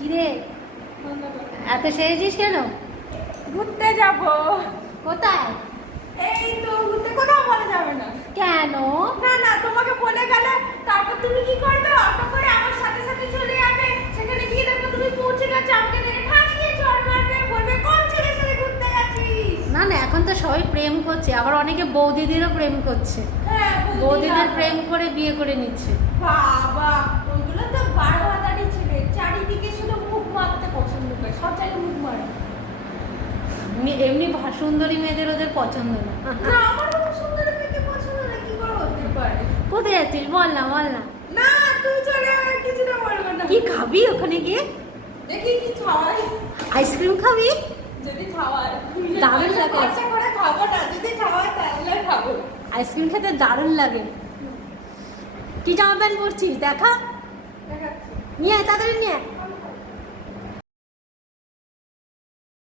কিরে এত সেরেছিস কেন? ঘুরতে যাব। কোথায়? এই তো ঘুরতে, কোথাও বলা যাবে না। কেন? না না, তোমাকে বলে গেলে তারপর তুমি কি করবে? অটো করে আমার সাথে সাথে চলে যাবে। সেখানে গিয়ে দেখো তুমি পৌঁছে গেছো, আমাকে দেখে ঠাসিয়ে চড় মারবে, বলবে কোন ছেলের সাথে ঘুরতে গেছিস। না না, এখন তো সবাই প্রেম করছে, আবার অনেকে বৌদিদেরও প্রেম করছে। হ্যাঁ, বৌদিদের প্রেম করে বিয়ে করে নিচ্ছে। বাবা, ওইগুলো তো 12 হাজারই ছেলে, চারিদিকে শুধু মুখ মারতে পছন্দ করে, সব জায়গায় মুখ মারে। এমনি সুন্দরী মেয়েদের ওদের পছন্দ না। না, আমার খুব সুন্দর মেয়েকে পছন্দ না, কি করে হতে পারে? কোথায় যাচ্ছিস বল না বল না। না, তুই চলে আয়, কিছু না বলবো না। কি খাবি ওখানে গিয়ে? দেখি কি খাওয়াই। আইসক্রিম খাবি? যদি খাওয়াই দারুণ লাগে। খরচা করে খাবো না, যদি খাওয়াই তাহলে খাবো। আইসক্রিম খেতে দারুণ লাগে। কি জামা প্যান্ট পরছিস দেখা? দেখাচ্ছি। নিয়ে আয়, তাড়াতাড়ি নিয়ে আয়।